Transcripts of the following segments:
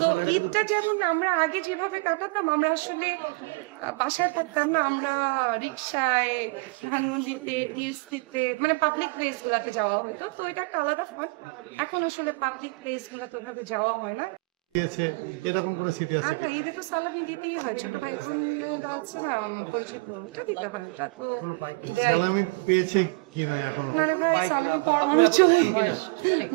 So ঈদটা যেমন আমরা আগে যেভাবে কাটাতাম, আমরা আসলে বাসায় থাকতাম না, আমরা রিক্সায়, ধানমন্ডিতে, টিএসসিতে, মানে পাবলিক প্লেস গুলাতে যাওয়া হতো। তো এটা একটা আলাদা ফান। এখন আসলে পাবলিক প্লেস গুলাতে ওইভাবে যাওয়া হয় না। দিয়েছে এরকম কোনো স্মৃতি আছে কি? না, ঈদে তো সালামি দিতেই হয়, ছোট ভাই বোনরা আছে না পরিচিত, ওটা দিতে হয়, ওটা তো দেয়াই। সালামি পেয়েছে কি না এখনো? না রে ভাই, সালামি পড়ানো চলে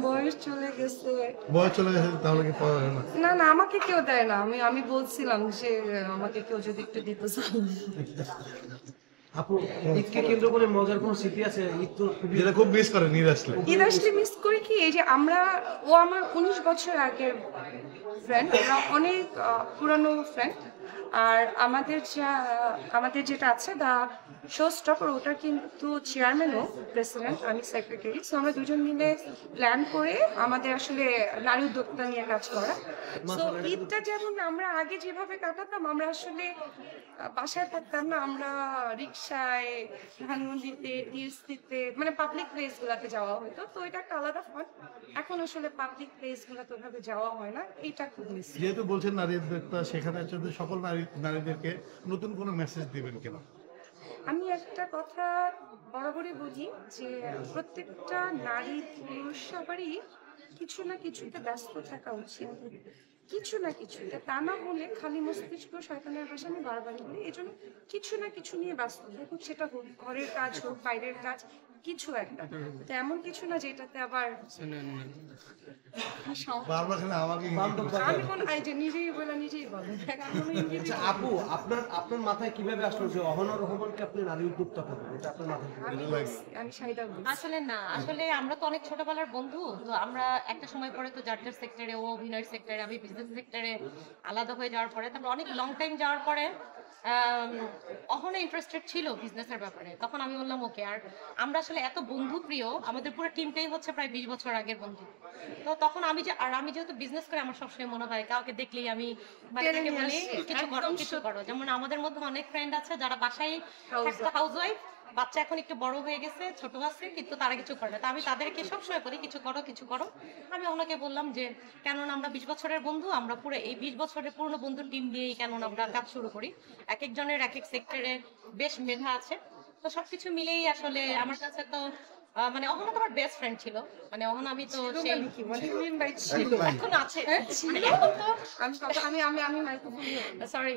বয়স চলে গেছে। বয়স চলে গেছে তাহলে কি পড়া হয় না? না না, আমাকে কেউ দেয় না। আমি বলছিলাম যে আমাকে কেউ যদি একটু দিত সালামি। আপু, ঈদকে কেন্দ্র করে মজার কোনো স্মৃতি আছে? ঈদ তো খুবই যেটা খুব মিস করে ঈদ আসলে। ঈদ আসলে মিস করি কি, এই যে ও আমার 19 বছর আগের ফ্রেন্ড, ওরা অনেক পুরানো ফ্রেন্ড। আর আমাদের যেটা আছে দা শো স্টপার, ওটা কিন্তু চেয়ারম্যানও প্রেসিডেন্ট, আমি সেক্রেটারি। সো আমরা দুজন মিলে প্ল্যান করে আমাদের আসলে নারী উদ্যোক্তা নিয়ে কাজ করা। সো ঈদটা যেমন আমরা আগে যেভাবে কাটাতাম, আমরা আসলে বাসায় থাকতাম না, আমরা রিক্সায়, ধানমন্ডিতে, টিএসসিতে, মানে পাবলিক প্লেস গুলাতে যাওয়া হতো। তো এটা একটা আলাদা ফান। এখন আসলে পাবলিক প্লেস গুলাতে ওইভাবে যাওয়া হয় না, এটা খুব মিস। যেহেতু বলছেন নারী উদ্যোক্তা, সেখানে হচ্ছে যে সকল নারীদেরকে নতুন কোনো মেসেজ দিবেন কেন? আমি একটা কথা বরাবরই বলি যে প্রত্যেকটা নারী পুরুষ সবারই কিছু না কিছুতে ব্যস্ত থাকা উচিত, কিছু না কিছুতে। তা না হলে খালি মস্তিষ্ক শয়তানের ভাষা, আমি বারবারই বলি। এই জন্য কিছু না কিছু নিয়ে ব্যস্ত থাকুক, সেটা হোক ঘরের কাজ, হোক বাইরের কাজ, কিছু একটা। তো এমন কিছু না যেটাতে আবার বারবার খালি আমাকে আমি কোন এই যে নিজেই বলে নিজেই বলে। আচ্ছা আপু, আপনার মাথায় কিভাবে আসলো যে অহনা রহমানকে আপনি নারী উদ্যোক্তা করবেন? এটা আপনার মাথায় আমি শাহিদা বলছি। আসলে না, আসলে আমরা তো অনেক ছোটবেলার বন্ধু। তো আমরা একটা সময় পরে তো যার যার সেক্টরে, ও অভিনয় সেক্টরে, আমি বিজনেস সেক্টরে আলাদা হয়ে যাওয়ার পরে, তারপর অনেক লং টাইম যাওয়ার পরে অহনা ইন্টারেস্টেড ছিল বিজনেসের ব্যাপারে। তখন আমি বললাম ওকে। আর আমরা আসলে এত বন্ধু প্রিয়, আমাদের পুরো টিমটাই হচ্ছে প্রায় 20 বছর আগের বন্ধু। তো তখন আমি যেহেতু বিজনেস করে, আমার সবসময় মনে হয় কাউকে দেখলেই আমি মানে তাকে বলি কিছু করো, কিছু করো। যেমন আমাদের মধ্যে অনেক ফ্রেন্ড আছে যারা বাসায় থাকতো, হাউস ওয়াইফ, বাচ্চা এখন একটু বড় হয়ে গেছে, ছোট আছে, কিন্তু তারা কিছু করে না। তা আমি তাদেরকে সবসময় বলি কিছু করো, কিছু করো। আমি ওনাকে বললাম যে কেননা আমরা 20 বছরের বন্ধু, আমরা পুরো এই 20 বছরের পুরনো বন্ধুর টিম দিয়েই কেন আমরা কাজ শুরু করি। এক একজনের এক এক সেক্টরে বেশ মেধা আছে। তো সবকিছু মিলেই আসলে আমার কাছে তো মানে অহনা তো আমার বেস্ট ফ্রেন্ড ছিল। মানে অহনা আমি তো সেই এখন আছে, আমি আমি আমি মাইক্রোফোন সরি।